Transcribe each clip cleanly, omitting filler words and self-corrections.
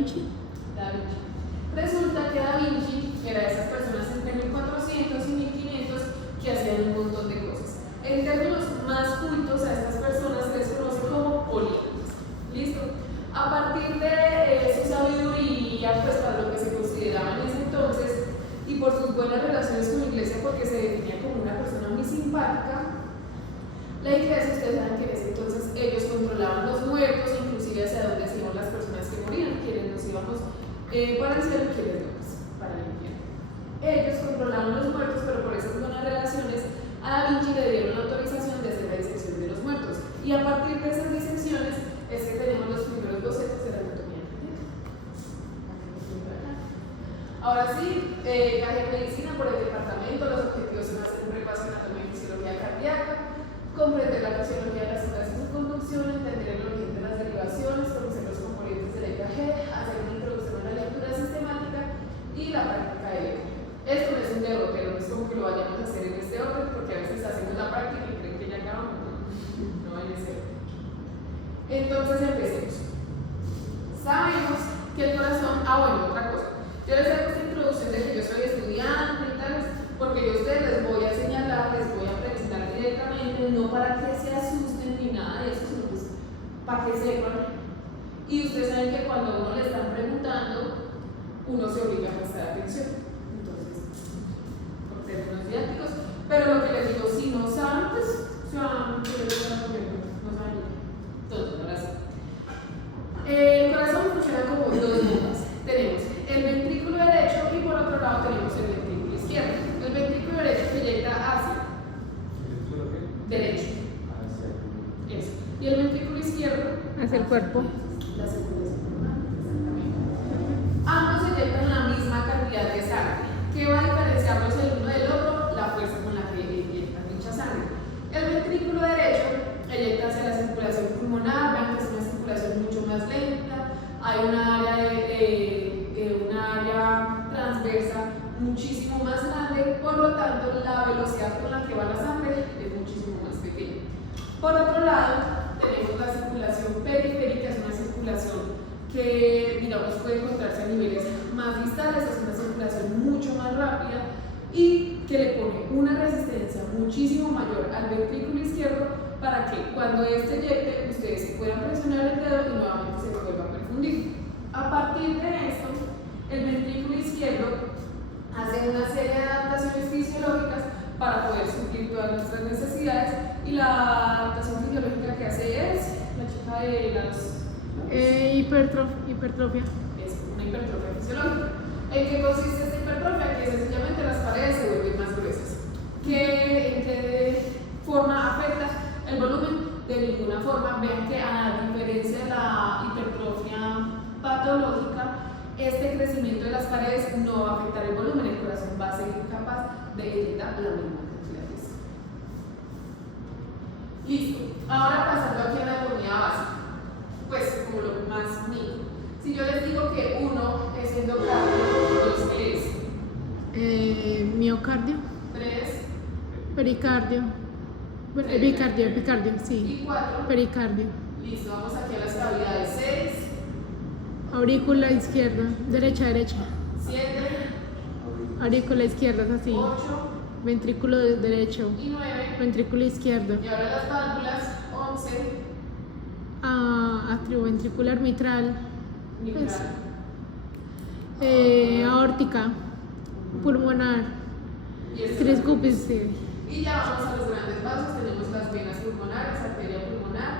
Vinci? Da Vinci. Resulta que Da Vinci era de esas personas entre 1400 y 1500 que hacían un montón de cosas. En términos más cultos, a estas personas se les conoce como políglotas. ¿Listo? A partir de su sabiduría, pues para lo que se consideraba en ese entonces, y por sus buenas relaciones con la iglesia, porque se definía como una persona muy simpática, la iglesia, ustedes saben que en ese entonces ellos controlaban los muertos, inclusive hacia dónde se iban las personas que morían, quienes nos íbamos para el cielo y quienes no, pues, para el infierno. Ellos controlaban los muertos, pero por esas buenas relaciones a Da Vinci le dieron la autorización de hacer la disección de los muertos. Y a partir de esas disecciones es que tenemos los primeros bocetos de la anatomía. Ahora sí, Caja de Medicina por el departamento, los objetivos son hacer un repaso de anatomía y fisiología cardíaca, comprender la fisiología de las ondas y su conducción, entender el origen de las derivaciones, conocer los componentes del EKG, hacer una introducción a la lectura sistemática y la práctica del EKG. Esto no es un derrotero, no es como que lo vayamos a hacer en este orden, porque a veces hacemos la práctica y creen que ya acabamos. No vaya a ser. Entonces empecemos. Sabemos que el corazón, bueno, otra cosa. Yo les hago esta introducción de que yo soy estudiante y tal, porque yo a ustedes les voy a señalar, les voy a presentar directamente, no para que se asusten ni nada de eso, sino pues para que sepan. Y ustedes saben que cuando a uno le están preguntando, uno se obliga a prestar atención. Entonces, por términos didácticos, pero lo que les digo, si no saben, pues se van a no saben. Entonces, ahora sí. El corazón funciona como dos bombas. Tenemos el ventrículo derecho y por otro lado tenemos el ventrículo izquierdo. El ventrículo derecho proyecta hacia derecho. Eso. Y el ventrículo izquierdo hacia el cuerpo. La circulación pulmonar, exactamente. Ambos eyectan la misma cantidad de sangre. ¿Qué va a diferenciarlos el uno del otro? La fuerza con la que eyectan dicha sangre. El ventrículo derecho eyecta hacia la circulación pulmonar, vean que es una circulación mucho más lenta, hay una área transversa muchísimo más grande, por lo tanto la velocidad con la que va la sangre es muchísimo más pequeña. Por otro lado, tenemos la circulación periférica, es una circulación que, digamos, puede encontrarse a niveles más distales, es una circulación mucho más rápida y que le pone una resistencia muchísimo mayor al ventrículo izquierdo para que cuando este eyecte ustedes puedan presionar el dedo y nuevamente se vuelva a perfundir. A partir de esto, el ventrículo izquierdo hace una serie de adaptaciones fisiológicas para poder suplir todas nuestras necesidades y la adaptación fisiológica que hace es la chica de las hipertrofia. Es una hipertrofia fisiológica. ¿En qué consiste esta hipertrofia? Que sencillamente las paredes se vuelven más gruesas. ¿En qué forma afecta el volumen? De ninguna forma. Vean que a diferencia de la hipertrofia patológica, este crecimiento de las paredes no va a afectar el volumen, el corazón va a ser capaz de eyectar la misma cantidad de sangre. Listo. Ahora pasando aquí a la anatomía básica, pues como lo más mínimo. Si yo les digo que uno es endocardio, dos es miocardio. Tres. Pericardio. Epicardio, sí. Y cuatro. Pericardio. Listo, vamos aquí a las cavidades. 6. Aurícula izquierda, derecha. 7. Aurícula izquierda, es así. 8. Ventrículo derecho. Y 9. Ventrículo izquierdo. Y ahora las válvulas. 11. Atrioventricular mitral. Mitral. Aórtica. Pulmonar. Y Triscupis, sí. Y ya vamos a los grandes vasos. Tenemos las venas pulmonares, arteria pulmonar.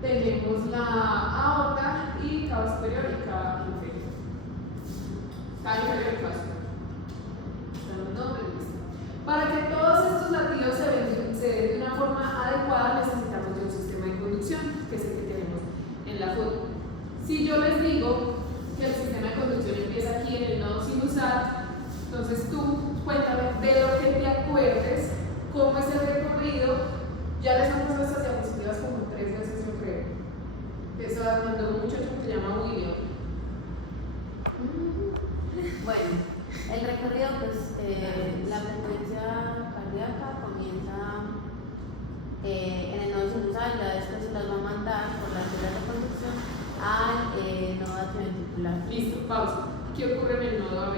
Tenemos la aorta y cava superior y cava inferior. Cava inferior y cava superior. Están los nombres. Para que todos estos latidos se den de una forma adecuada, necesitamos de un sistema de conducción, que es el que tenemos en la foto. Si yo les digo que el sistema de conducción empieza aquí en el nodo sinusal, entonces tú cuéntame de lo que te acuerdes, cómo es el recorrido. Ya les han puesto estas diapositivas como 3 veces, yo creo. Eso mandó un muchacho que se llama William. Bueno, el recorrido, pues la frecuencia cardíaca comienza en el nodo sinusal, ya después se las va a mandar por las vías de conducción al nodo atrioventricular. auricular. Listo, pausa. ¿Qué ocurre en el nodo AB?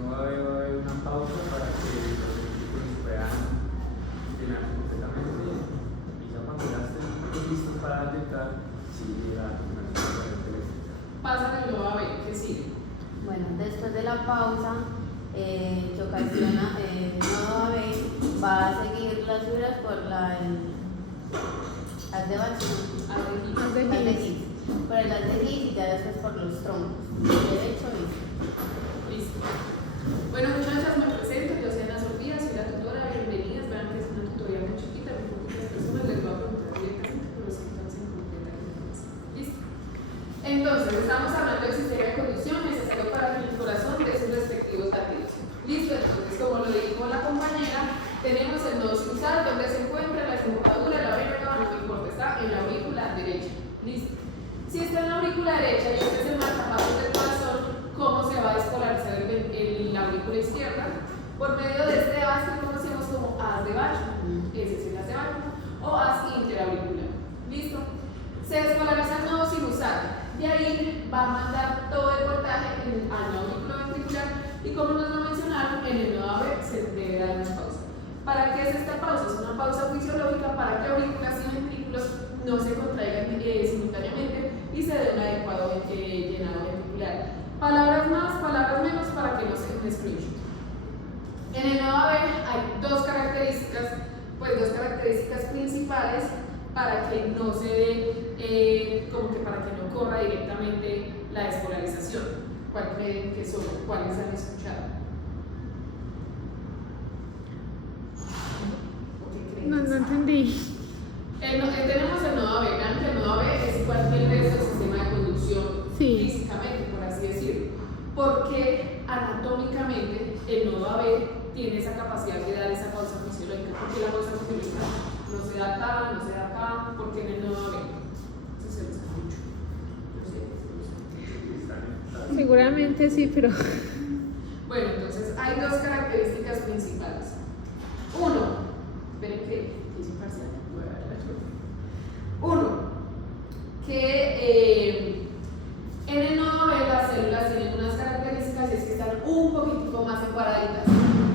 No va a haber una pausa para que los ventrículos puedan llenarse completamente y ya cuando ya estén listos para inyectar, sigue la corriente eléctrica. Pasa en el nodo AB, ¿qué sigue? Bueno, después de la pausa que ocasiona el nodo AB, va a seguir las fibras por haz de Bach, ¿no? Haz de Haz de Higgs. Higgs. Por el haz de Higgs y ya después por los troncos. Derecho y Listo. Bueno, muchachas, me presento. Yo soy Ana Sofía, soy la tutora. Bienvenidas. Vean que es una tutoría muy chiquita, muy poquitas personas. Les voy a preguntar directamente por los que están sin completa clase. Listo. Entonces, estamos hablando del sistema de conducción necesario para que el corazón dé sus respectivos latidos. Listo, entonces, como lo dijo la compañera, tenemos el nodo sinusal, donde se encuentra la desembocadura, la vértebra, no importa, está en la aurícula derecha. Listo. Si está en la aurícula derecha y este es el marcapasos del corazón, ¿cómo se va a despolarizar la aurícula izquierda? Por medio de este haz que conocemos como haz de Bach, ese es el haz de Bach, o haz interauricular. ¿Listo? Se despolariza el nodo sinusal, de ahí va a mandar todo el voltaje al nodo ventricular y como nos lo mencionaron, en el nodo AB se debe dar una pausa. ¿Para qué es esta pausa? Es una pausa fisiológica para que aurículas y ventrículos no se contraigan simultáneamente y se dé un adecuado llenado ventricular. Palabras más, palabras menos para que no se mezclen. En el nodo AB hay dos características principales para que no se dé, para que no corra directamente la despolarización. ¿Cuál creen que son? ¿Cuáles han escuchado? ¿O qué creen? No entendí. Tenemos el nodo AB, vean que el nodo AB es igual que el resto del sistema de conducción Sí. físicamente, por así decirlo. Porque anatómicamente el nodo AB tiene esa capacidad de dar esa pausa fisiológica. Porque la pausa fisiológica no se da acá, no se da acá, porque en el nodo AB. Eso se usa mucho. No sé, se usa mucho. Seguramente sí, pero Bueno, entonces hay dos características principales. Uno, esperen que hice un parcial. Voy a dar la suerte. Uno, que en el nodo B las células tienen unas características y es que están un poquitico más separaditas.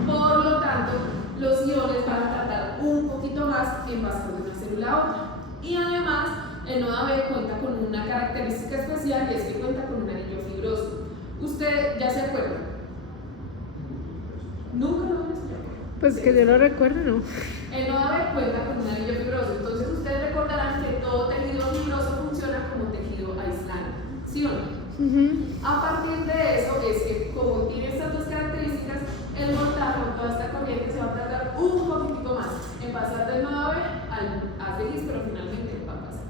Por lo tanto, los iones van a tardar un poquito más en pasar de una célula a otra. Y además, el nodo B cuenta con una característica especial y es que cuenta con un anillo fibroso. ¿Usted ya se acuerda? ¿Nunca lo han estudiado? pues que yo lo recuerdo, ¿no? El nodo B cuenta con un anillo fibroso, entonces ustedes recordarán que todo tejido fibroso funciona como tejido aislante, ¿sí o no? A partir de eso es que como tiene estas dos características, el voltaje con toda esta corriente se va a tardar un poquitico más en pasar del nodo B al haz de Higgs, pero finalmente va a pasar.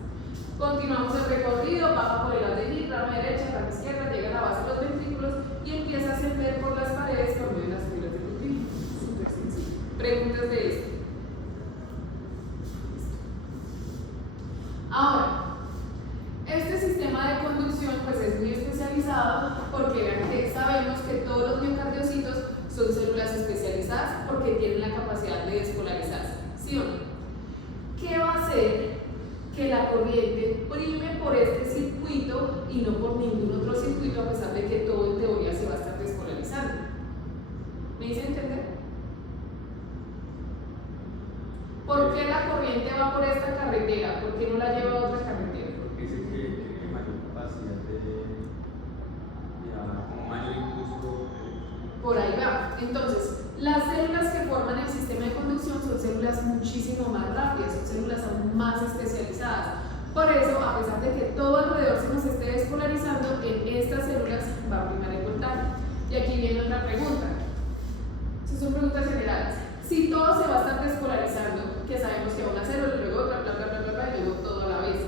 Continuamos el recorrido, baja por el haz de Higgs, rama derecha, rama izquierda, llega a la base de los ventrículos y empieza a ascender por las paredes por medio de las fibras de Purkinje. Súper sencillo. Preguntas de esto. Ahora, este sistema de conducción pues es muy especializado porque vean que sabemos que todos los miocardiocitos son células especializadas porque tienen la capacidad de despolarizarse, ¿sí o no? ¿Qué va a hacer que la corriente prime por este circuito y no por ningún otro circuito a pesar de que todo en teoría se va a estar despolarizando? ¿Me hice entender? ¿Por qué la corriente va por esta carretera? ¿Por qué no la lleva a otra carretera? Porque es el que tiene mayor capacidad de como mayor impulso. Por ahí va. Entonces, las células que forman el sistema de conducción son células muchísimo más rápidas, son células aún más especializadas. Por eso, a pesar de que todo alrededor se nos esté despolarizando, en estas células va a primar el voltaje. Y aquí viene otra pregunta. Estas son preguntas generales. Si todo se va a estar despolarizando, que sabemos que una célula, luego otra, bla, bla, bla, bla, bla, y luego todo a la vez.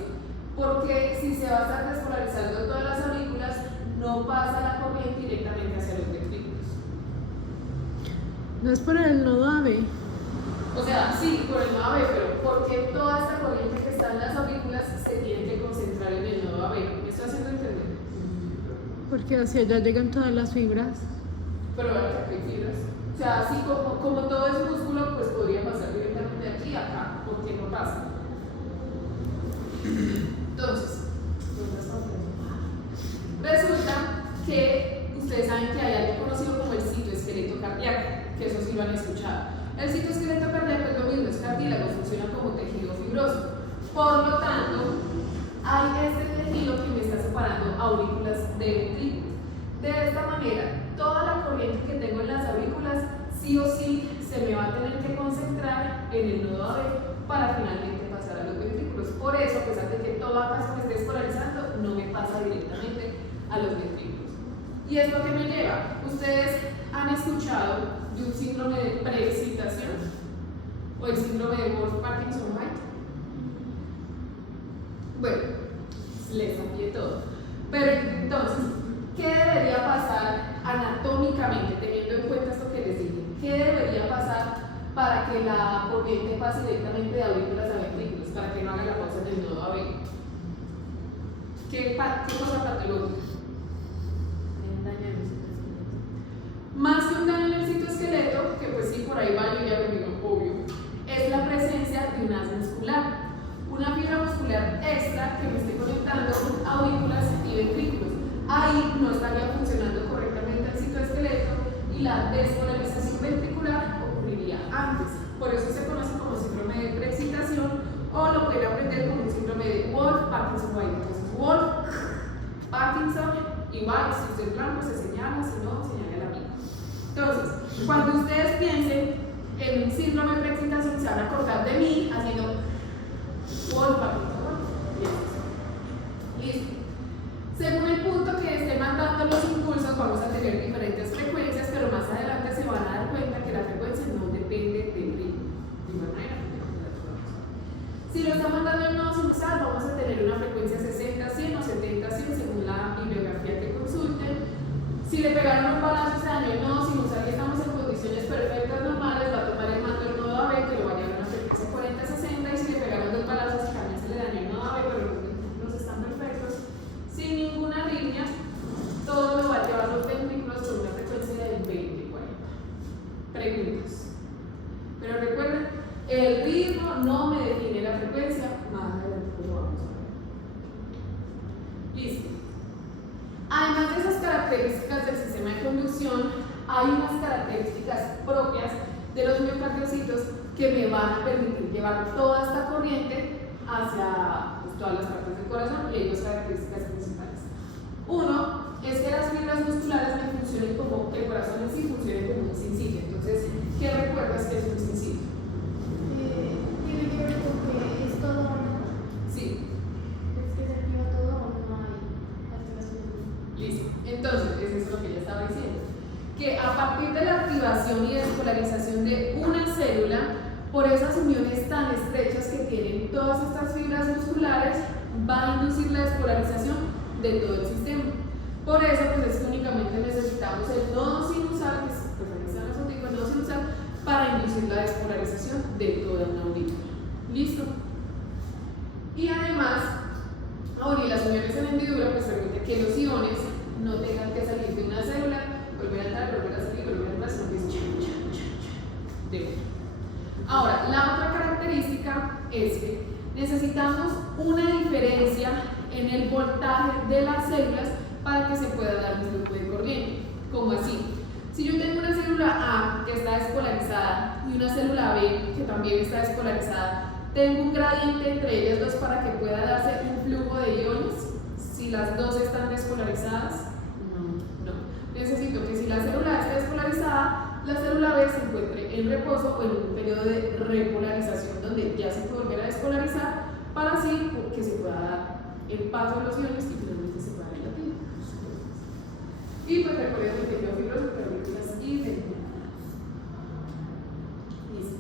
Porque si se va a estar despolarizando todas las aurículas, no pasa la corriente directamente hacia los ventrículos. No es por el nodo AB. O sea, sí, por el nodo AB, pero ¿por qué toda esta corriente que está en las aurículas se tiene que concentrar en el nodo AB? ¿Me estoy haciendo entender? Porque hacia allá llegan todas las fibras. Pero ahora que hay fibras. O sea, así como todo es músculo, pues podría pasar directamente de aquí a acá. ¿Por qué no pasa? Entonces, saben que hay algo conocido como el citoesqueleto cardíaco, que eso sí lo han escuchado. El citoesqueleto cardíaco es lo mismo, es cartílago, funciona como tejido fibroso. Por lo tanto, hay este tejido que me está separando aurículas de ventrículos. De esta manera, toda la corriente que tengo en las aurículas, sí o sí, se me va a tener que concentrar en el nodo AB para finalmente pasar a los ventrículos. Por eso, a pesar de que toda casa me esté escolarizando, no me pasa directamente a los ventrículos. ¿Y esto qué me lleva? ¿Ustedes han escuchado de un síndrome de preexcitación o el síndrome de Wolff-Parkinson-White? Bueno, les cambié todo. Pero entonces, ¿qué debería pasar anatómicamente, teniendo en cuenta esto que les dije? ¿Qué debería pasar para que la corriente pase directamente de aurículas a ventrículos, para que no haga la pausa del nodo AB? ¿Qué cosa patológica? Un daño en el citoesqueleto. Más que un daño en el citoesqueleto, que pues sí, por ahí va, yo ya lo digo, obvio, es la presencia de un haz muscular, una fibra muscular extra que me esté conectando aurículas y ventrículos. Ahí no estaría funcionando correctamente el citoesqueleto y la despolarización ventricular ocurriría antes. Por eso se conoce como síndrome de preexcitación, o lo pueden aprender como un síndrome de Wolff-Parkinson-White. Entonces, Wolff, Parkinson y White, si usted es blanco se señala, si no, señala la misma. Entonces, cuando ustedes piensen en un síndrome de preexcitación, se van a acordar de mí haciendo Wolff-Parkinson. Listo. Según el punto que esté mandando los impulsos, vamos a tener diferentes frecuencias, pero más adelante se van a dar cuenta que la frecuencia no depende del ritmo. De igual manera, si lo está mandando en nodo sinusal, vamos a tener una frecuencia 60, 100 o 70, 100 según la bibliografía que consulten. Si le pegaron un balazo ese año en nodo sinusal y estamos en condiciones perfectas normales, va a tomar el mando del nodo AB, que lo va a llevar a una frecuencia 40, 60, y si le pegaron dos balazos y también se le dañó el nodo AB, pero los ventrículos están perfectos, sin ninguna arritmia, todo lo va a llevar los ventrículos con una frecuencia de 20, 40. Preguntas. Pero recuerden, el ritmo no me define la frecuencia, más adelante lo vamos a ver. Listo. Además de esas características del sistema de conducción, hay unas características propias de los miocardiocitos que me van a permitir llevar toda esta corriente hacia pues, todas las partes del corazón, y hay dos características principales. Uno es que las fibras musculares me funcionen como el corazón en sí funcione como un sincillo. Entonces, ¿qué recuerdas que es un sincillo? Tiene que ver con que es todo o no. Sí. Es que se activa todo o no hay activación. Listo. Entonces, eso es lo que ella estaba diciendo. Que a partir de la activación y despolarización de una célula, por esas uniones tan estrechas que tienen todas estas fibras musculares, va a inducir la despolarización de todo el sistema. Por eso, pues es que únicamente necesitamos el nodo sinusal, que es el nodo sinusal, para inducir la despolarización de toda una aurícula. ¿Listo? Y además, abrir las uniones en hendidura pues permite que los iones no tengan que salir de una célula, volver a entrar, volver a salir, volver a entrar, sino que es de otra. Ahora, la otra característica es que necesitamos una diferencia en el voltaje de las células para que se pueda dar un flujo de corriente. ¿Cómo así? Si yo tengo una célula A que está despolarizada y una célula B que también está despolarizada, tengo un gradiente entre ellas dos para que pueda darse un flujo de iones. Si las dos están despolarizadas, no. Necesito que si la célula A está despolarizada, la célula B se encuentre en reposo o en un periodo de repolarización donde ya se puede volver a despolarizar para así que se pueda dar el paso de los iones y finalmente se pueda relatir. Y pues recorriendo el tejido fibroso, aurículas y ventrículos. Listo.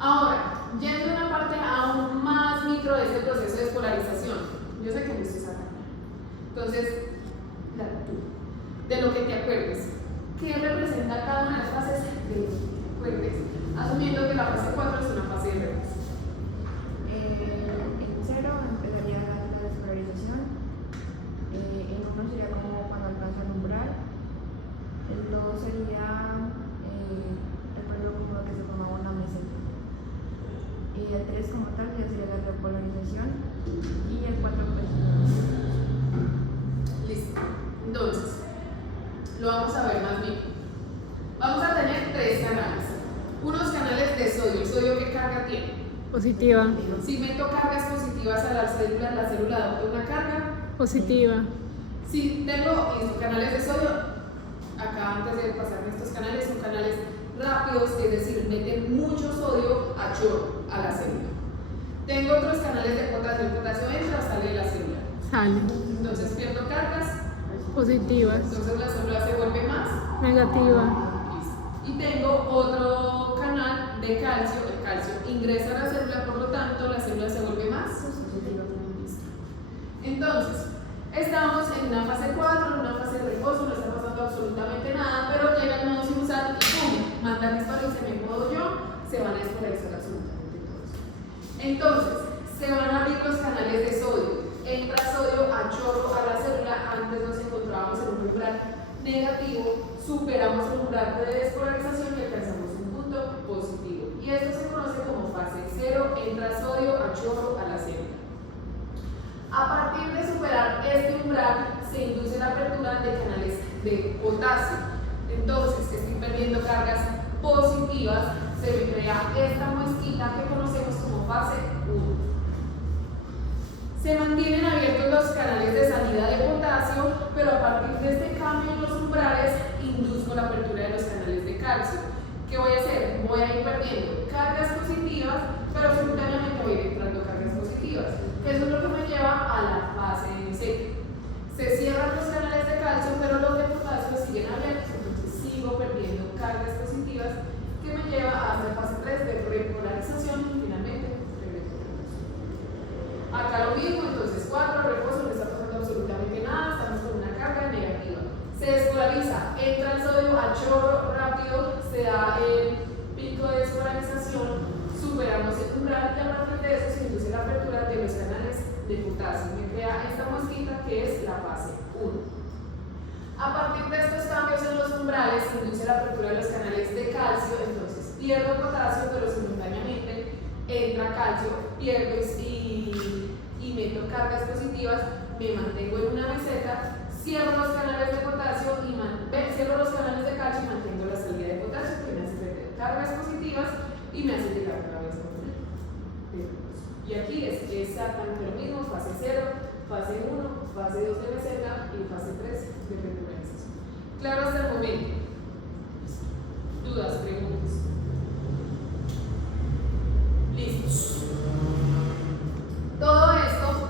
Ahora, yendo a una parte aún más micro de este proceso de despolarización, yo sé que me estoy sacando. Entonces, de lo que te acuerdes, ¿qué representa cada una de las fases de lo que te acuerdes? Asumiendo que la fase 4 es una fase de reposo. En 0 empezaría la despolarización. En 1 sería como cuando alcanza el umbral. El 2 sería el periodo como que se formaba una meseta. Y el 3 como tal ya sería la repolarización. Y el 4 pues Listo. Entonces, lo vamos Positiva. Si meto cargas positivas a la célula adopta una carga. Positiva. Si tengo listo, canales de sodio, acá antes de pasar estos canales, son canales rápidos, es decir, meten mucho sodio a chorro a la célula. Tengo otros canales de potasio, el potasio entra, sale de la célula. Sale. Entonces pierdo cargas, Positivas. entonces la célula se vuelve más. Negativa. Y tengo otro canal de calcio, el calcio ingresa a la célula, por lo tanto la célula se vuelve más. Entonces, estamos en una fase 4, en una fase de reposo, no está pasando absolutamente nada, pero llega el nodo sinusal y ¡pum! Mandan esto y se me modo yo, se van a escolarizar absolutamente todos. Entonces, se van a abrir los canales de sodio. Entra sodio a chorro a la célula, antes nos encontrábamos en un umbral negativo, superamos el umbral de despolarización y alcanzamos un punto positivo. Y esto se conoce como fase 0, entra sodio a chorro a la célula. A partir de superar este umbral, se induce la apertura de canales de potasio. Entonces, estoy perdiendo cargas positivas, se me crea esta muesquita que conocemos como fase 1. Se mantienen abiertos los canales de salida de potasio, pero a partir de este cambio en los umbrales, induzco la apertura de los canales de calcio. ¿Qué voy a hacer? Voy a ir perdiendo cargas positivas, pero simultáneamente voy a ir entrando cargas positivas. Eso es lo que me lleva a la fase seca. Se cierran los canales de calcio, pero los de potasio siguen abiertos, entonces sigo perdiendo cargas positivas, que me lleva hasta la fase 3 de repolarización y finalmente repolarización. Acá lo mismo, entonces 4, reposo, no está pasando absolutamente nada, estamos con una carga negativa. Se despolariza, entra el sodio a chorro rápido, se da el pico de despolarización, superamos el umbral y a partir de eso se induce la apertura de los canales de potasio. Me crea esta mosquita que es la fase 1. A partir de estos cambios en los umbrales se induce la apertura de los canales de calcio, entonces pierdo potasio, pero simultáneamente entra calcio, pierdo y meto cargas positivas, me mantengo en una meseta, cierro los canales de potasio cierro los canales de calcio y mantengo la salida de potasio, que me hace perder cargas positivas y me hace llegar una vez más. Y aquí es exactamente lo mismo, fase 0, fase 1, fase 2 de meseta y fase 3 de repolarización. Claro hasta el momento. ¿Dudas, preguntas? Listos. Todo esto,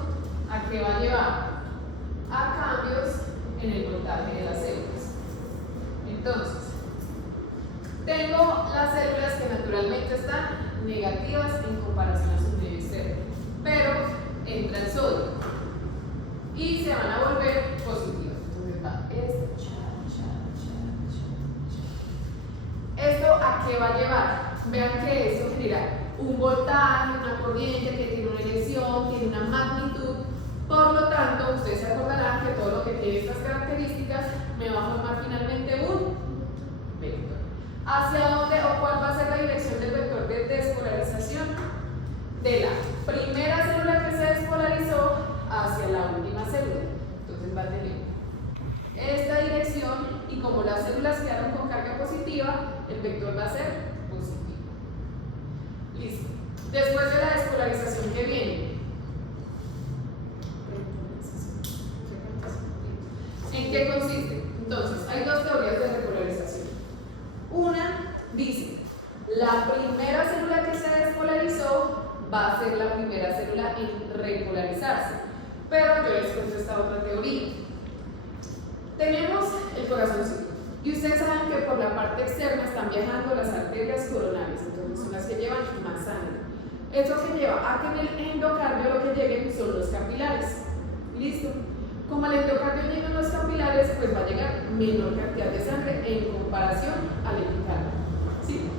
¿a qué va a llevar? A cambios en el voltaje de las células. Entonces, tengo las células que naturalmente están negativas en comparación a su medio externo, pero entra el sodio y se van a volver positivas. Entonces va esto, ¿esto a qué va a llevar? Vean que esto genera un voltaje, una corriente que tiene una dirección, tiene una magnitud. Por lo tanto, ustedes se acordarán que todo lo que tiene estas características me va a formar finalmente un vector. ¿Hacia dónde o cuál va a ser la dirección del vector de despolarización? De la primera célula que se despolarizó hacia la última célula. Entonces va a tener esta dirección y como las células quedaron con carga positiva, el vector va a ser positivo. Listo. Después de la despolarización, ¿qué viene? ¿En qué consiste? Entonces, hay dos teorías de repolarización. Una dice, la primera célula que se despolarizó va a ser la primera célula en repolarizarse. Pero yo les cuento esta otra teoría. Tenemos el corazoncito. Y ustedes saben que por la parte externa están viajando las arterias coronarias, entonces son las que llevan más sangre. Eso que lleva a que en el endocardio lo que lleguen son los capilares. ¿Listo? Como el endocardio llega en los capilares, pues va a llegar menor cantidad de sangre en comparación al epicardio. ¿Sí?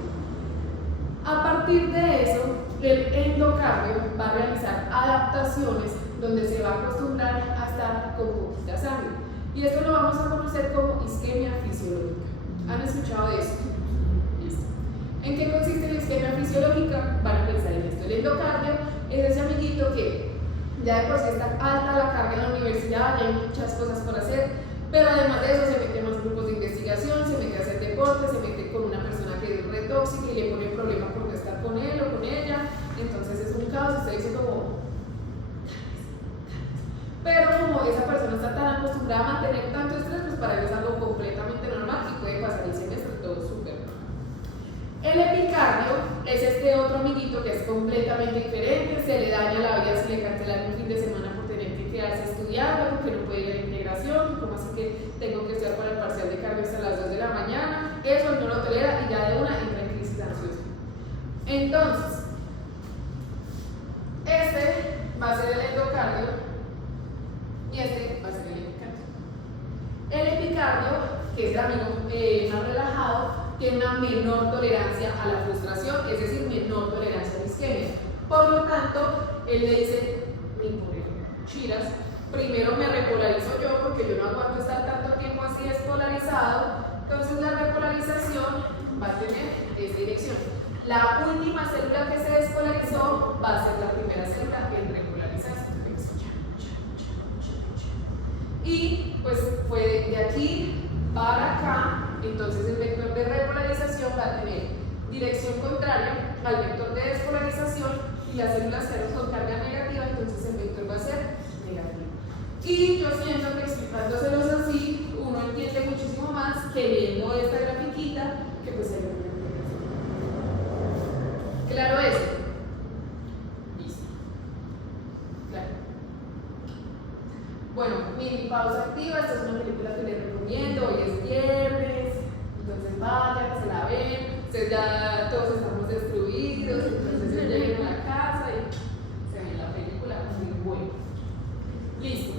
A partir de eso, el endocardio va a realizar adaptaciones donde se va a acostumbrar a estar con poquita sangre. Y esto lo vamos a conocer como isquemia fisiológica. ¿Han escuchado de eso? Listo. ¿En qué consiste la isquemia fisiológica? Van a pensar en esto. El endocardio es ese amiguito que ya de por sí está alta la carga en la universidad, hay muchas cosas por hacer, pero además de eso se mete en los grupos de investigación, se mete a hacer deporte, se mete con una persona que es re tóxica y le pone problema por no estar con él o con ella, entonces usted dice como, pero como esa persona está tan acostumbrada a mantener tanto estrés, pues para él es algo completamente normal y puede pasar el semestre todo súper normal. El epicardio es este otro amiguito que es completamente diferente, se le daña la vida si le cancelan un fin de semana por tener que quedarse estudiando, porque no puede ir a la integración, como así que tengo que estudiar para el parcial de cardio hasta las 2 de la mañana, eso no lo tolera y ya de una entra en crisis ansiosa. Entonces, este va a ser el endocardio y este va a ser el epicardio. El epicardio, que es el amigo más relajado, tiene una menor tolerancia a la frustración, es decir, menor tolerancia a la isquemia. Por lo tanto, él le dice, mi pobre chiras, primero me repolarizo yo porque yo no aguanto estar tanto tiempo así despolarizado, entonces la repolarización va a tener esta dirección. La última célula que se despolarizó va a ser la primera célula en repolarizarse. Y pues fue de aquí para acá, entonces el vector de repolarización va a tener dirección contraria al vector de despolarización y las células ceros con carga negativa, entonces el vector va a ser negativo. Y yo siento que explicándoselos así, uno entiende muchísimo más que viendo esta grafiquita que pues hay una integración. ¿Claro eso? Listo. Claro. Bueno, mi pausa activa, esta es una película que les recomiendo, hoy es viernes, entonces vayan, se la ven, ustedes ya todos estamos destruidos, entonces se llegan a la casa y se ven la película, muy buena. Listo.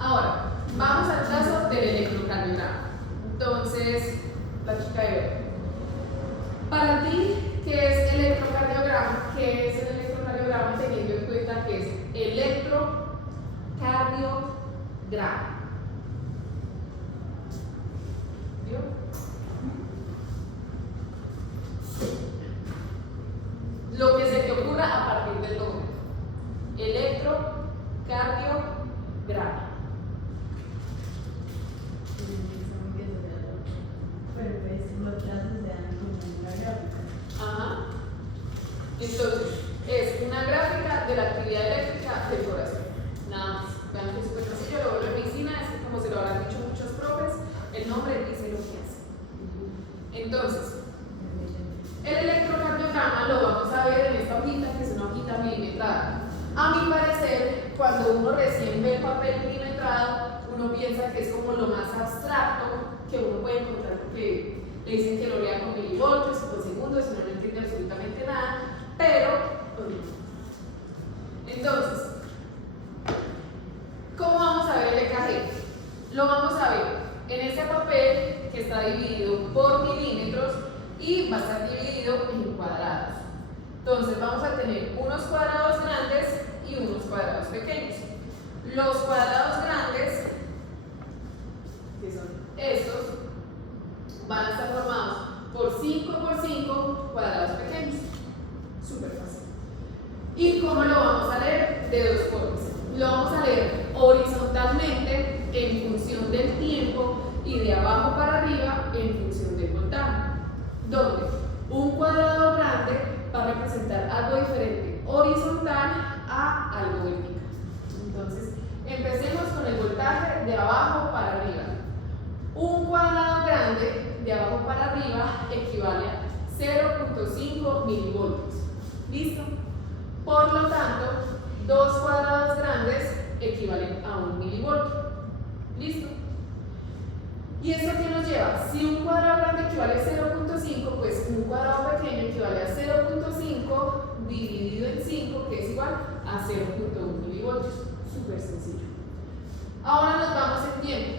Ahora, vamos al caso del electrocardiograma. Entonces, la chica de verde. Para ti, ¿qué es el electrocardiograma? ¿Qué es el electrocardiograma teniendo en cuenta que es electrocardiograma? ¿Vio? Lo que se te ocurra a partir del nombre. Electrocardiograma. Pero pues los trazos se dan como una gráfica. Ajá. Entonces, es una gráfica de la actividad eléctrica del corazón. Nada más. Vean que es súper sencillo, lo vuelvo en medicina, es que como se lo habrán dicho muchos profes, el nombre dice lo que hace. Entonces, el electrocardiograma lo vamos a ver en esta hojita, que es una hojita milimetrada. A mi parecer, cuando uno recién ve el papel milimetrado, uno piensa que es como lo más abstracto que uno puede encontrar, porque le dicen que lo lea con milivoltios por segundo, si no entiende absolutamente nada, pero entonces, ¿cómo vamos a ver el EKG? Lo vamos a ver en este papel que está dividido por milímetros y va a estar dividido en cuadrados. Entonces vamos a tener unos cuadrados grandes y unos cuadrados pequeños. Los cuadrados grandes, que son estos, van a estar formados por 5 por 5 cuadrados pequeños. Súper fácil. ¿Y cómo lo vamos a leer? De dos formas. Lo vamos a leer horizontalmente en función del tiempo y de abajo para arriba en función del voltaje. Donde un cuadrado grande va a representar algo diferente horizontal a algo vertical. Entonces, empecemos con el voltaje de abajo para arriba. Un cuadrado grande de abajo para arriba equivale a 0.5 milivoltios. ¿Listo? Por lo tanto, dos cuadrados grandes equivalen a 1 milivoltio. ¿Listo? ¿Y esto qué nos lleva? Si un cuadrado grande equivale a 0.5, pues un cuadrado pequeño equivale a 0.5 dividido en 5, que es igual a 0.1 milivoltios. Súper sencillo. Ahora nos vamos en tiempo.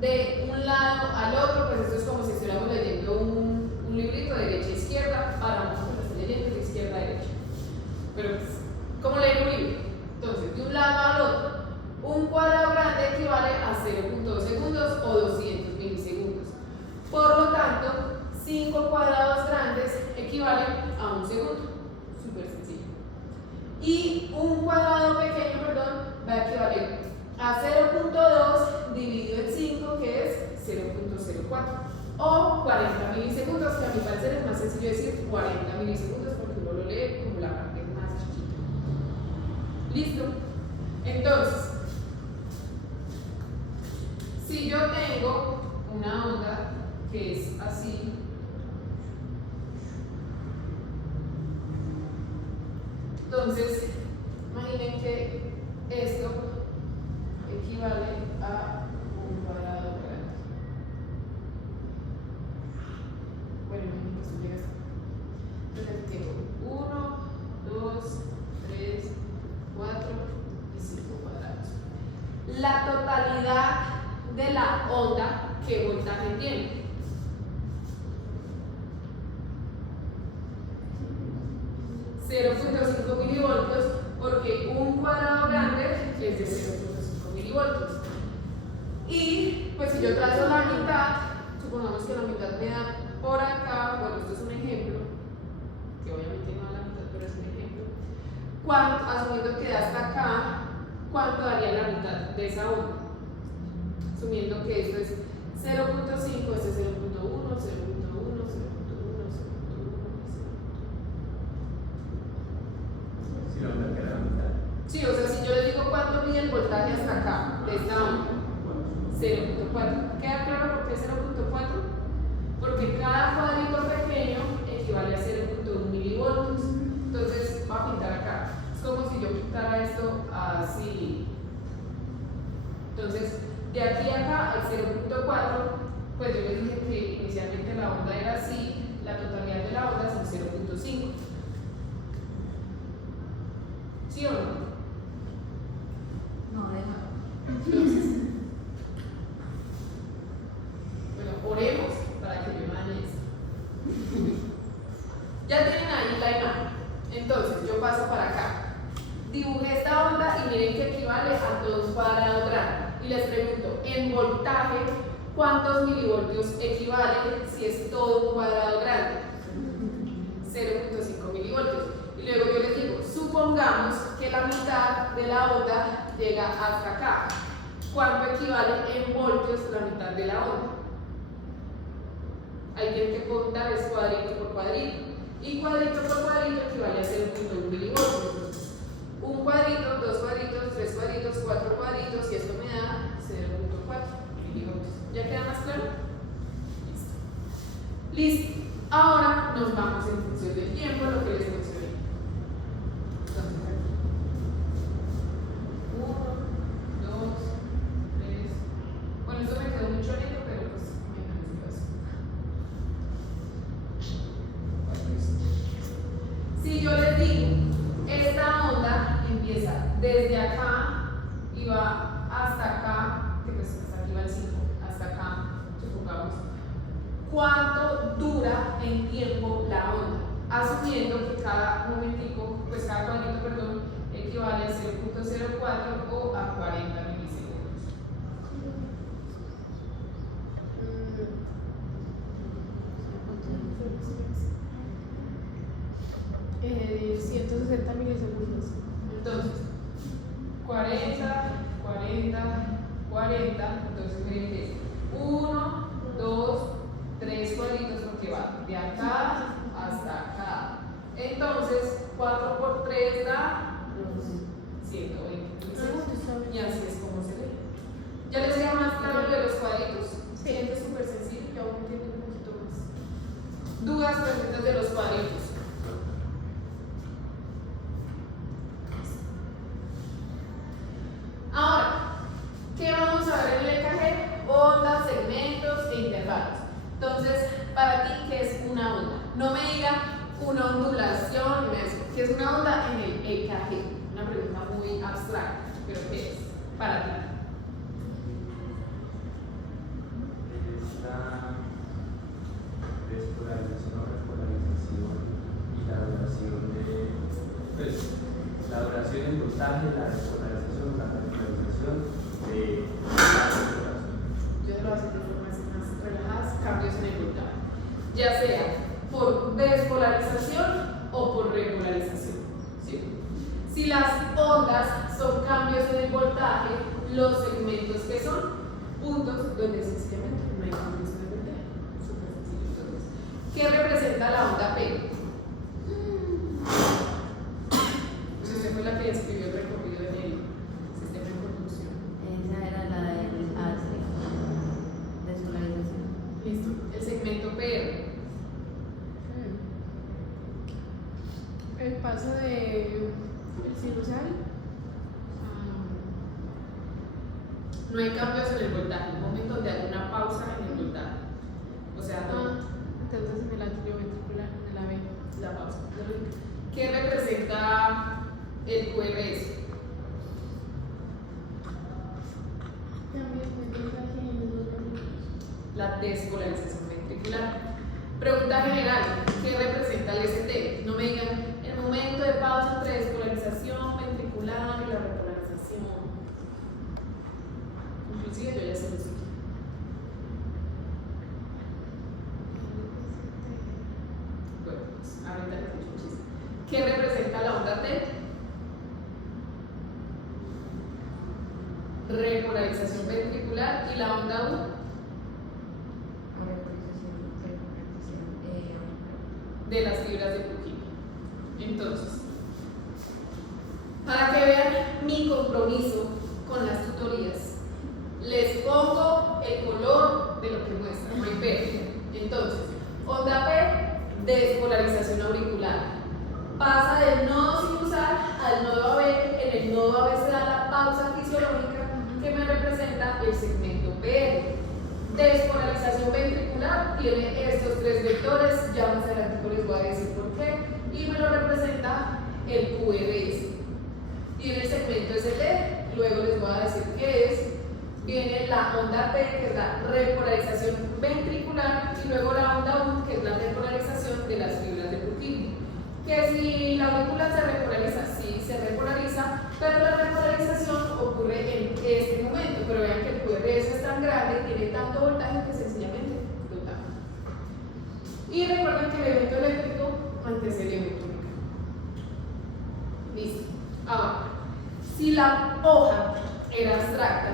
De un lado al otro, pues esto es como si estuviéramos leyendo un librito de derecha a izquierda, para nosotros lo estoy leyendo de izquierda a derecha. Pero pues, ¿cómo leer un libro? Entonces, de un lado al otro, un cuadrado grande equivale a 0.2 segundos o 200 milisegundos. Por lo tanto, 5 cuadrados grandes equivalen a 1 segundo. Súper sencillo. Y un cuadrado pequeño, va a equivaler a 0.2 dividido en 5, que es 0.04. O 40 milisegundos, que a mi parecer es más sencillo decir 40 milisegundos porque uno lo lee como la parte más ¿Listo? Entonces, si yo tengo una onda que es así, entonces imaginen que esto equivale a un cuadrado grande. Bueno, imaginen que esto llega hasta acá. Entonces tengo 1, 2, 3, 4 y 5 cuadrados. La totalidad de la onda, ¿qué voltaje tiene? .5 milivoltios, porque un cuadrado grande es de 0.5 milivoltios. Y pues si yo trazo la mitad, supongamos que la mitad me da por acá, bueno, esto es un ejemplo, que obviamente no da la mitad, pero es un ejemplo. Asumiendo que da hasta acá, ¿cuánto daría la mitad de esa onda? Asumiendo que esto es 0.5, este es 0.1, 0.1, 0.1, 0.1, 0.1. Si la onda queda a la mitad. Sí, o sea, si yo les digo cuánto mide el voltaje hasta acá, de esta onda, 0.4. ¿Queda claro por qué 0.4? Porque cada cuadrito pequeño equivale a 0.1 milivoltios. Entonces, va a pintar acá. Es como si yo pintara esto así. Entonces, de aquí a acá, al 0.4, pues yo les dije que inicialmente la onda era así, la totalidad de la onda es el 0.5. ¿Sí o no? No, deja. Entonces, bueno, oremos para que me dañe esto. Ya tienen ahí la imagen. Entonces, yo paso para acá. Dibujé esta onda y miren que equivale a todo un cuadrado grande. Y les pregunto, en voltaje, ¿cuántos milivoltios equivale si es todo un cuadrado grande? 0.5 milivoltios. Y luego yo les digo, supongamos que la mitad de la onda llega hasta acá. ¿Cuánto equivale en voltios la mitad de la onda? Ahí tienen que contar es cuadrito por cuadrito. Y cuadrito por cuadrito equivale a 0.1 milivoltios. Un cuadrito, dos cuadritos, tres cuadritos, cuatro cuadritos, y esto me da 0.4 milivoltios. ¿Ya queda más claro? Listo. Listo. Ahora nos vamos en función del tiempo, lo que les mencioné. Entonces, aquí. 1, 2, 3. Bueno, esto me quedó mucho lento, pero pues me si yo les digo, esta onda empieza desde acá y va hasta acá, que pues hasta aquí va el 5, hasta acá, supongamos. ¿Cuánto dura en tiempo la onda? Asumiendo que cada momentico, pues cada cuadrito, perdón, equivale a 0.04 o a 40 milisegundos. 160 milisegundos. Entonces, 40, 40, 40, entonces miren que 1, 2, 3 cuadritos porque va de acá hasta acá. Entonces, 4 por 3 da 120 milisegundos. Y así es como se lee. Ya les queda más claro lo de los cuadritos. Sí, es súper sencillo, ya uno entiende un poquito más. Dudas, preguntas de los cuadritos. Ahora, ¿qué vamos a ver en el EKG? Ondas, segmentos e intervalos. Entonces, para ti, ¿qué es una onda? No me diga una ondulación, ¿qué es una onda en el EKG? Una pregunta muy abstracta, pero ¿qué es para ti? Es la despolarización o repolarización y la duración de, pues, la duración del voltaje, la despolarización, la repolarización de la despolarización. Yo lo voy a hacer de forma más relajadas, cambios en el voltaje, ya sea por despolarización o por repolarización. ¿Sí? Si las ondas son cambios en el voltaje, los segmentos que son puntos donde sencillamente no hay cambios en el voltaje. Súper sencillo. Entonces, ¿qué representa la onda P? Pues usted fue la que describió el recorrido caso de el sinusal, No hay cambios en el voltaje, un momento donde hay una pausa en el voltaje. O sea, no, entonces en el atrio ventricular, en el AV. la pausa. ¿Qué representa el QRS? Cambios de voltaje en los órganos. La despolarización ventricular. Pregunta general, ¿qué representa el ST? No me digan el momento de pausa entre despolarización ventricular y la repolarización. Inclusive yo ya sé lo sé. Bueno, pues ahorita les digo un chiste. ¿Qué representa la onda T? Repolarización ventricular. ¿Y la onda U? De las fibras de Purkinje. Entonces, para que vean mi compromiso con las tutorías, les pongo el color de lo que muestra, no hay pérdida. Entonces, onda P, despolarización auricular. Pasa del nodo sinusal al nodo AB. En el nodo AB se da la pausa fisiológica que me representa el segmento PR. Despolarización ventricular tiene estos tres vectores, ya más adelante les voy a decir por qué, y me lo representa el QRS. Tiene el segmento ST, luego les voy a decir qué es. Viene la onda P, que es la repolarización ventricular, y luego la onda U, que es la repolarización de las fibras de Purkinje. Que si la aurícula se repolariza, sí se repolariza, pero la repolarización ocurre en este momento. Pero vean que el QRS es tan grande y tiene tanto voltaje que sencillamente flota. Y recuerden que el evento eléctrico antecede un evento mecánico. Listo. Ahora, si la hoja era abstracta,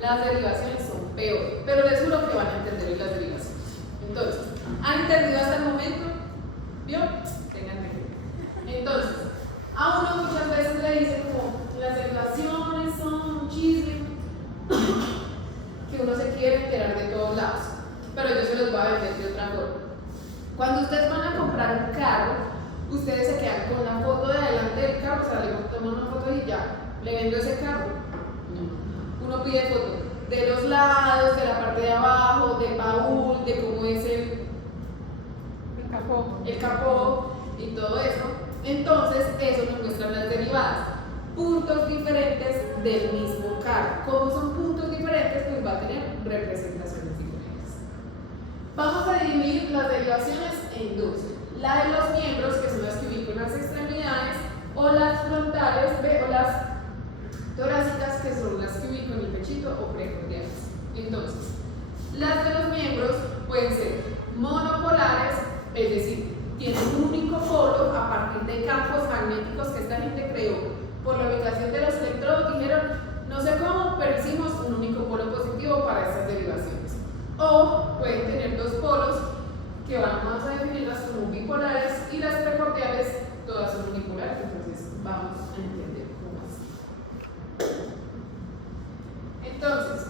las derivaciones son peor, pero les juro que van a entender las derivaciones. Entonces, ¿han entendido hasta el momento? ¿Vio? Entonces, a uno muchas veces le dicen como las derivaciones son un chisme que uno se quiere enterar de todos lados, pero yo se los voy a vender de otra forma. Cuando ustedes van a comprar un carro, ustedes se quedan con la foto de adelante del carro, o sea, le toman una foto y ya, ¿le vendo ese carro? No. Uno pide foto de los lados, de la parte de abajo, del baúl, de cómo es el capó y todo eso. Entonces, eso nos muestra las derivadas. Puntos diferentes del mismo carro. Como son puntos diferentes, pues va a tener representaciones diferentes. Vamos a dividir las derivaciones en dos. La de los miembros, que son las que ubico en las extremidades, o las frontales, o las torácicas, que son las que ubico en el pechito o precordiales. Entonces, las de los miembros pueden ser monopolares, es decir, tienen un único polo a partir de campos magnéticos que esta gente creó por la ubicación de los electrodos. Dijeron, no sé cómo, pero hicimos un único polo positivo para estas derivaciones. O pueden tener dos polos que vamos a definirlas como bipolares, y las precordiales todas son unipolares, entonces vamos a entender cómo es. Entonces,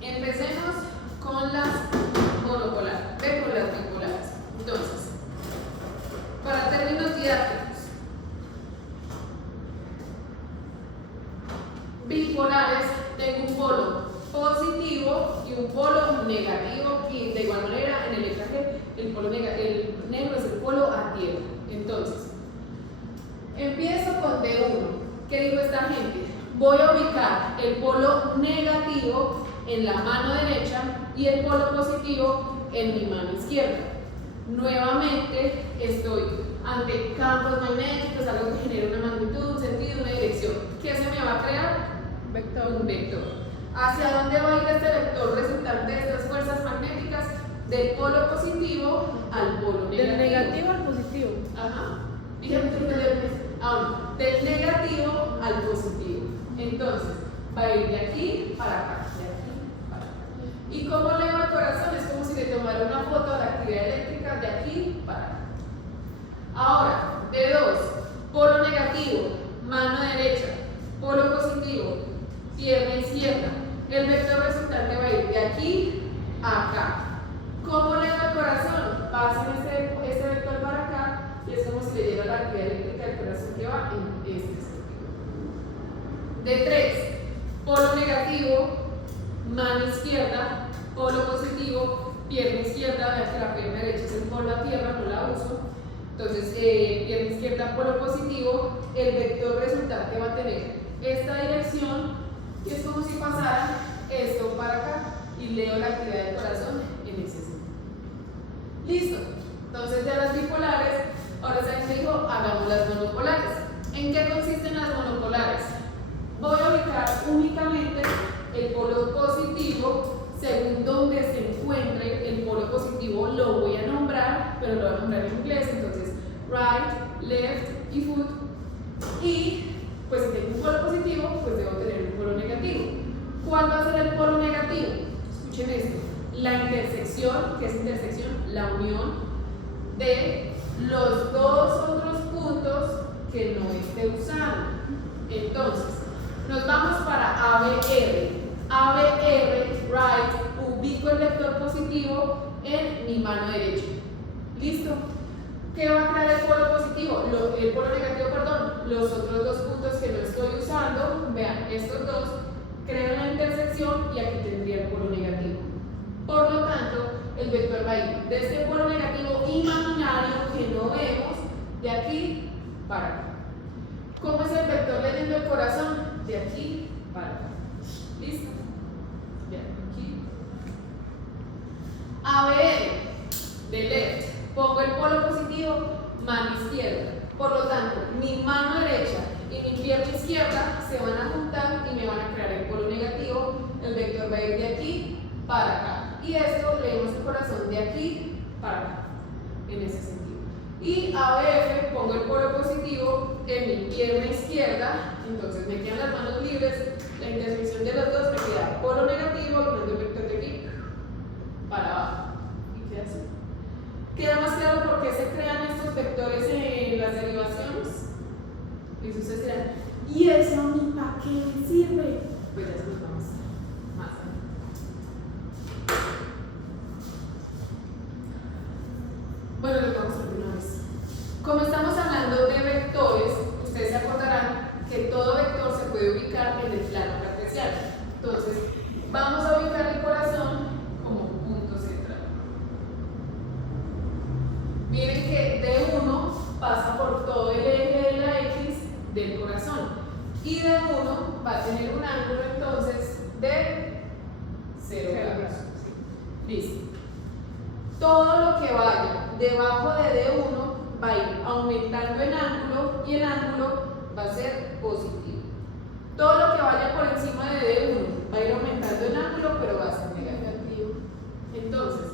empecemos con las monopolares, con las bipolares. Entonces, para términos didácticos, bipolares, tengo un polo positivo y un polo negativo, y de igual manera en el EKG el negro es el polo a tierra. Entonces, empiezo con D1. ¿Qué dijo esta gente? Voy a ubicar el polo negativo en la mano derecha y el polo positivo en mi mano izquierda. Nuevamente estoy ante campos magnéticos, algo que genera una magnitud, un sentido, una dirección. ¿Qué se me va a crear? Un vector. ¿Hacia dónde va a ir este vector resultante de estas fuerzas magnéticas? Del polo positivo al polo negativo. Del negativo al positivo. Ajá. Del negativo al positivo. Entonces, va a ir de aquí para acá, de aquí para acá. ¿Y cómo le va el corazón? Es como si le tomara una foto de la actividad eléctrica de aquí para acá. Ahora, D2, polo negativo, mano derecha, polo positivo, pierna izquierda. El vector resultante va a ir de aquí a acá. ¿Cómo le va el corazón? Pasen este vector para acá y es como si le diera la actividad eléctrica del corazón que va en este sentido. D3, polo negativo, mano izquierda, polo positivo, pierna izquierda, vean que la pierna derecha es el polo a tierra, no la uso. Entonces, pierna izquierda, polo positivo, el vector resultante va a tener esta dirección y es como si pasara esto para acá y leo la actividad del corazón en ese sentido. Listo. Entonces, ya las bipolares, ahora saben que dijo, hagamos las monopolares. ¿En qué consisten las monopolares? Voy a ubicar únicamente el polo positivo según donde se encuentre el polo positivo, lo voy a nombrar, pero lo voy a nombrar en inglés, entonces right, left y foot. Y pues si tengo un polo positivo, pues debo tener un polo negativo. ¿Cuál va a ser el polo negativo? Escuchen esto, la intersección, ¿qué es intersección? La unión de los dos otros puntos que no esté usando. Entonces, nos vamos para ABR. ABR, right, ubico el vector positivo en mi mano derecha. ¿Listo? ¿Qué va a crear el polo positivo? El polo negativo, perdón, los otros dos puntos que no estoy usando, vean, estos dos crean la intersección y aquí tendría el polo negativo. Por lo tanto, el vector va a ir de este polo negativo imaginario que no vemos, de aquí para acá. ¿Cómo es el vector leyendo el corazón? De aquí para acá. ¿Listo? Bien, aquí. ABR, de left. Pongo el polo positivo, mano izquierda. Por lo tanto, mi mano derecha y mi pierna izquierda se van a juntar y me van a crear el polo negativo. El vector va a ir de aquí para acá. Y esto leemos el corazón de aquí para acá, en ese sentido. Y ABF, pongo el polo positivo en mi pierna izquierda, entonces me quedan las manos libres, la intersección de los dos me queda polo negativo, y el vector de aquí para abajo. Y queda así. ¿Queda más claro por qué se crean estos vectores en las derivaciones? Y ustedes dirán, ¿y eso a mí para qué me sirve? Pues ya se los vamos más adelante. Bueno, lo vamos a hacer una vez. Como estamos hablando de vectores, ustedes se acordarán que todo vector se puede ubicar en el plano cartesiano. Entonces, vamos a ubicar el corazón como punto central. Miren que D1 pasa por todo el eje de la X del corazón. Y D1 va a tener un ángulo entonces de 0 grados. Listo. Todo lo que vaya debajo de D1 va a ir aumentando en ángulo y el ángulo va a ser positivo. Todo lo que vaya por encima de D1 va a ir aumentando en ángulo, pero va a ser negativo. Entonces,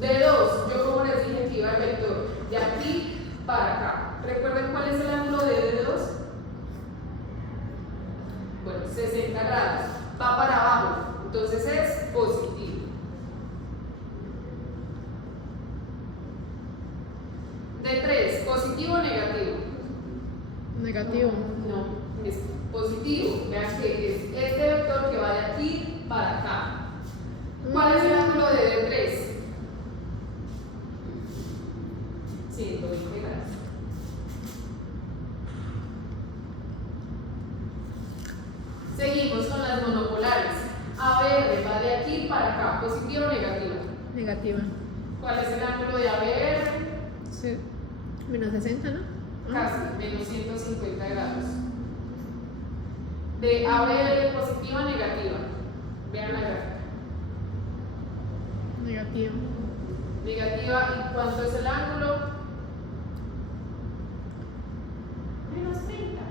D2, yo como les dije que iba el vector de aquí para acá. ¿Recuerden cuál es el ángulo de D2? Bueno, 60 grados. Va para abajo, entonces es positivo. D3, positivo o negativo. Negativo. No, es positivo. Vean que es este vector que va de aquí para acá. ¿Cuál es el ángulo de D3? 120 grados. Seguimos con las monopolares. ABR va de aquí para acá, positivo o negativa. Negativa. ¿Cuál es el ángulo de ABR? Sí. Menos 60, ¿no? Casi, menos 150 grados. De ABR positiva a negativa. Vean la gráfica. Negativo. Negativa, ¿y cuánto es el ángulo? Menos 30.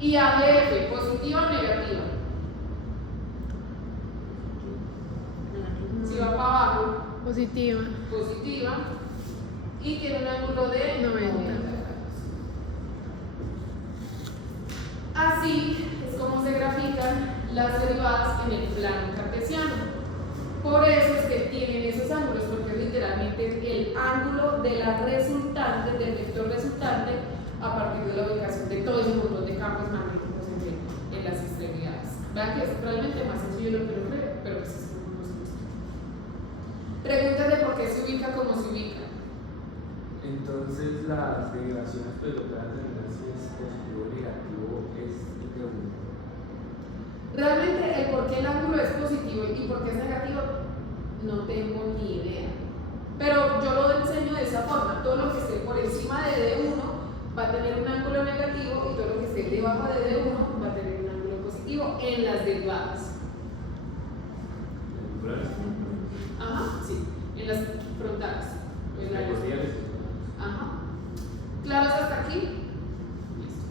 Y ABF, positiva o negativa. Si va para abajo, Positiva. positiva. Y tiene un ángulo de 90. 90 grados. Así es como se grafican las derivadas en el plano cartesiano. Por eso es que tienen esos ángulos, porque es literalmente el ángulo de la resultante, del vector resultante, a partir de la ubicación de todo ese montón de campos magnéticos en las extremidades. Vean que es realmente más sencillo de lo que lo creo, pero pues es como nos gusta. Preguntas de por qué se ubica como se ubica. Entonces las derivaciones pues lo que van a determinar si es positivo o negativo es de uno. Realmente el por qué el ángulo es positivo y por qué es negativo no tengo ni idea. Pero yo lo enseño de esa forma. Todo lo que esté por encima de D1 va a tener un ángulo negativo y todo lo que esté debajo de D1 va a tener un ángulo positivo en las derivadas. Ajá, sí, en las frontales. En la Ajá. ¿Claros hasta aquí? Listo.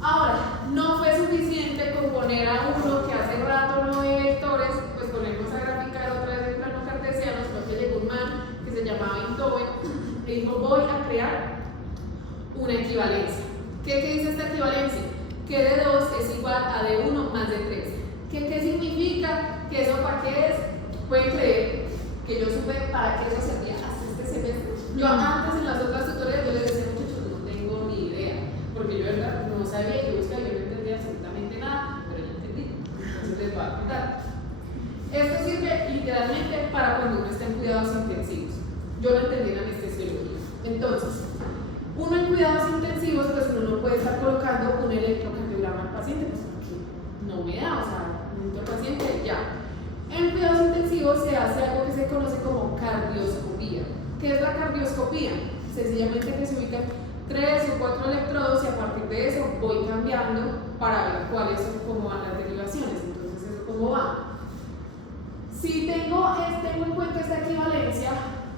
Ahora, no fue suficiente con poner a uno que hace rato no ve vectores, pues ponernos a graficar otra vez el plano cartesiano, sino que llegó un man que se llamaba Einthoven y dijo, voy a crear una equivalencia. ¿Qué dice esta equivalencia? Que D2 es igual a D1 más D3. ¿Qué significa? ¿Que eso para qué es? Pueden creer que yo supe para qué eso servía hasta este semestre. Yo antes en las otras tutoriales yo les decía, muchachos, no tengo ni idea, porque yo de verdad no sabía, yo buscaba, yo no entendía absolutamente nada, pero yo entendí. Entonces les voy a contar. Esto sirve literalmente para cuando uno está en cuidados intensivos. Yo lo entendí en anestesiología. Entonces, uno en cuidados intensivos, pues uno no puede estar colocando un electrocardiograma al paciente, pues porque no me da, o sea, necesito al paciente ya. En cuidados intensivos se hace algo que se conoce como cardioscopía. ¿Qué es la cardioscopía? Sencillamente que se ubican 3 o 4 electrodos y a partir de eso voy cambiando para ver cuáles son, cómo van las derivaciones. Entonces, ¿eso cómo va? Si tengo en cuenta esta equivalencia,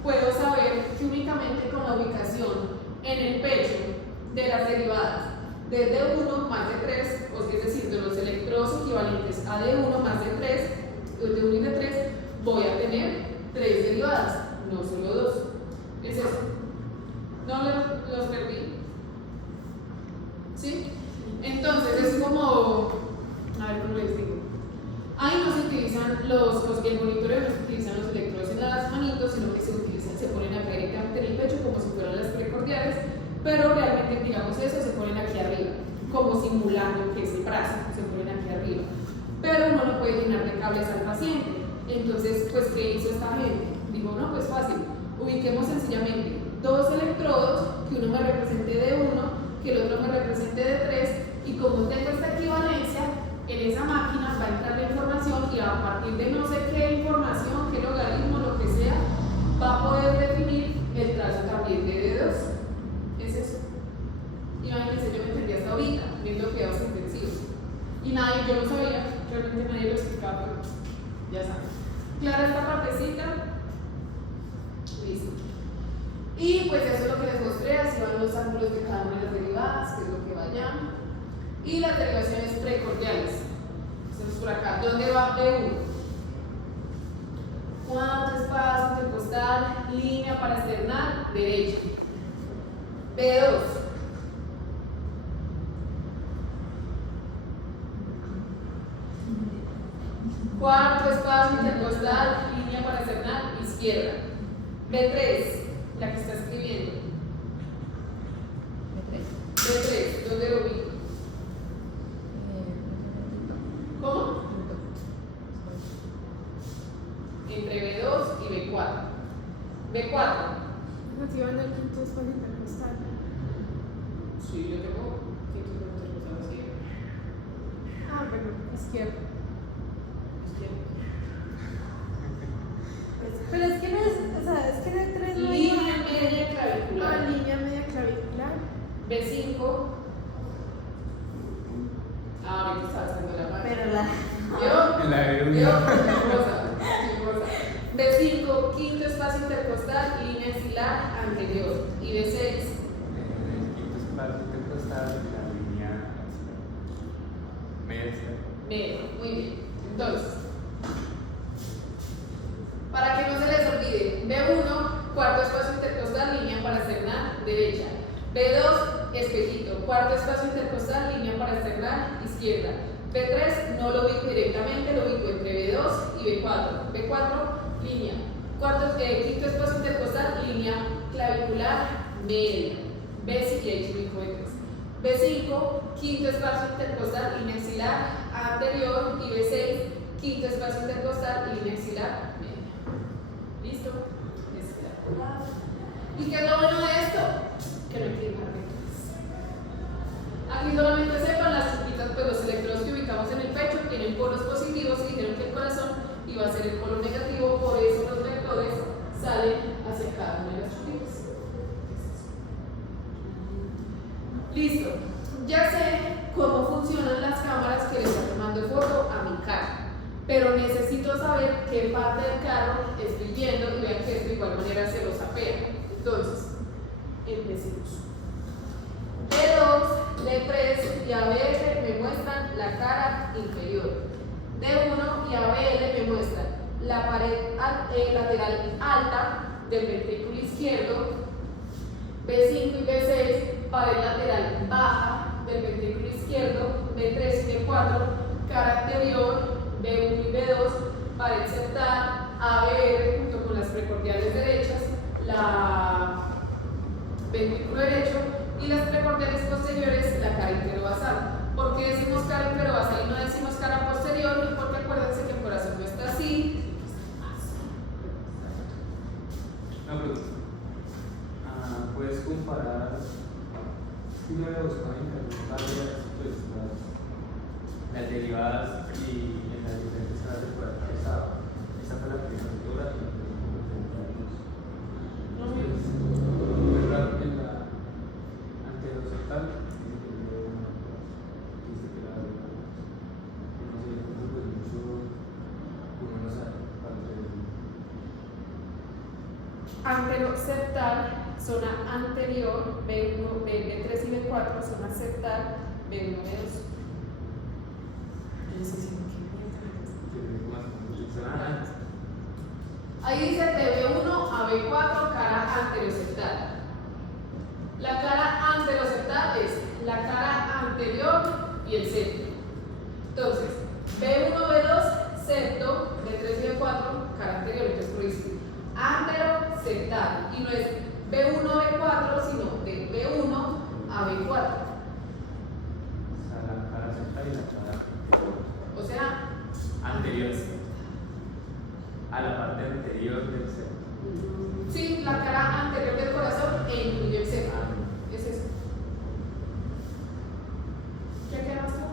puedo saber que únicamente con la ubicación en el pecho de las derivadas de D1 más D3, es decir, de los electrodos equivalentes a D1 más D3, de 1 y de 3, voy a tener 3 derivadas, no solo 2. Es eso. ¿No los perdí? ¿Sí? Entonces es como, a ver cómo les digo. Ahí no se utilizan el monitoreo, no se utilizan los electrodos en las manitos, sino que se ponen acá directamente en el pecho como si fueran las precordiales, pero realmente, digamos eso, se ponen aquí arriba, como simulando que es el brazo, se ponen aquí arriba. Pero no le puede llenar de cables al paciente. Entonces, pues, ¿qué hizo esta gente? Dijo, no, pues fácil, ubiquemos sencillamente 2 electrodos, que uno me represente D1, que el otro me represente D3, y como tengo esta equivalencia, en esa máquina va a entrar la información y a partir de no sé qué información, qué logaritmo, lo que sea, va a poder definir el trazo también de D2. Es eso. Imagínense, yo me entendí hasta ahorita, viendo cuidados intensivos. Y yo no sabía, realmente nadie lo explicaba, pero ya saben. ¿Clara esta partecita? Listo. Y pues eso es lo que les mostré, así van los ángulos de cada una de las derivadas, que es lo que va allá. Y las derivaciones precordiales. Estamos por acá. ¿Dónde va B1? ¿Cuánto espacio intercostal? Línea para externar, derecha. B2. Cuarto espacio intercostal, línea para externar, izquierda. B3, la que está escribiendo. B3, ¿dónde lo ubico? ¿Cómo? Entre B2 y B4. B4. Motivando el quinto espacio intercostal. Sí, yo tengo quinto intercostal así. Pero izquierda. Pero es que no es, o sea, es que de 3 no hay Línea media clavicular. línea media clavicular. B5. Ahorita estaba haciendo la mano. Pero la. ¿Vio? La de ¿Vio? Chismosa. B5, quinto espacio intercostal, línea axilar anterior. Y B6. El quinto espacio intercostal de la línea media. Medio, muy bien. Entonces, para que no se les olvide, B1, cuarto espacio intercostal, línea para externar, derecha. B2, espejito, cuarto espacio intercostal, línea para externar, izquierda. B3, no lo ubico directamente, lo ubico entre B2 y B4. B4, línea. Quinto espacio intercostal, línea clavicular, media. B5, y ahí ubico B3. B5, quinto espacio intercostal, línea axilar, anterior. Y B6, quinto espacio intercostal, línea axilar, media. ¿Listo? ¿Y qué es lo bueno de esto? Que no hay que dibujar vectores. Aquí solamente sepan las chiquitas, pues los electrodos que ubicamos en el pecho tienen polos positivos y dijeron que el corazón iba a ser el polo negativo, por eso los vectores salen hacia cada una de las chiquitas. Listo, ya sé cómo funcionan las cámaras que le están tomando foto a mi cara, pero necesito saber qué parte del carro estoy viendo y vean que esto de igual manera se los apea. Entonces, empecemos. D2, D3 y ABL me muestran la cara inferior. D1 y ABL me muestran la pared lateral alta del ventrículo izquierdo. B5 y B6, pared lateral baja del ventrículo izquierdo. B3 y B4, cara anterior. B1 y B2, pared septal. ABR junto con las precordiales derechas, la ventrículo derecho, y las precordiales posteriores, la cara interovasal. ¿Por qué decimos cara interovasal y no decimos cara posterior? Porque acuérdense que el corazón no está así. Una pregunta. ¿Puedes comparar una de los varias, pues, las derivadas y en las diferentes caras del cuerpo? Esa fue la primera fotografía. Es raro que en la anterocefal dice que la no sé, pues mucho uno no sabe Anteroseptal, zona anterior, B1, B3 y B4, zona septal, B1, B2. Ahí dice de B1 a B4, cara anteroseptal. La cara anteroseptal es la cara anterior y el septo. Entonces, B1, B2, septo, B3 y B4, cara anterior, entonces por eso anteroseptal. Y no es B1 a B4, sino de B1 a B4. O sea, la cara septal y la cara anterior. O sea, Anterior. A la parte anterior del septo. sí, la cara anterior del corazón e incluye el septo. Es eso. ¿Qué queda más claro?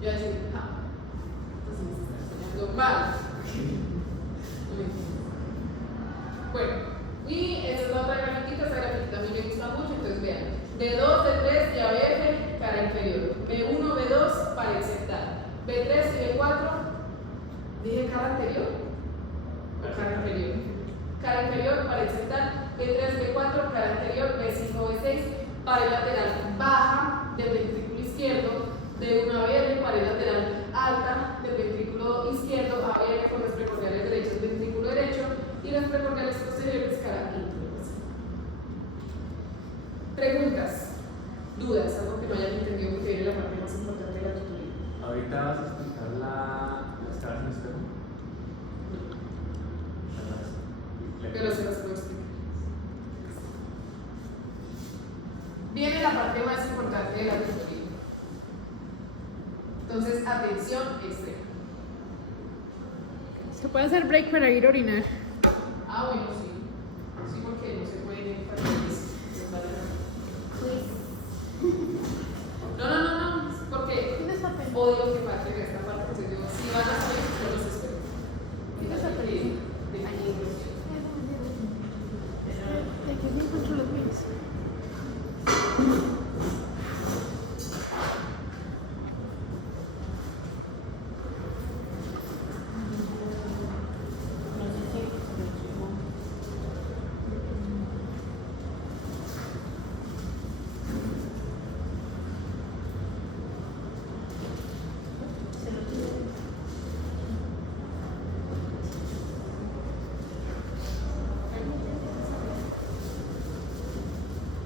Yo decía, entonces me está enseñando mal. Bueno, y esa es la otra grafiquita, esa grafiquita a mí me gusta mucho, entonces vean. D2, D3 y ABF, cara inferior. B1, B2, pared septal. B3 y B4, dije cara anterior o cara inferior. Cara inferior, pared septal. B3, B4, cara anterior. B5, B6, pared lateral baja del ventrículo izquierdo. D1, ABL, pared lateral alta del ventrículo izquierdo. ABL con las precordiales derechas, ventrículo derecho. Y las precordiales posteriores, cara interovasal. Preguntas, dudas, algo que no hayan entendido porque viene la parte más importante de la tutoría. Ahorita vas a explicar las caras en espejo. Pero se las puedo explicar. Viene la parte más importante de la tutoría. Entonces, atención extrema. ¿Se puede hacer break para ir a orinar? Ah, bueno, sí. Sí, porque no se puede No, porque odio que falten esta parte. Entonces, yo, si van a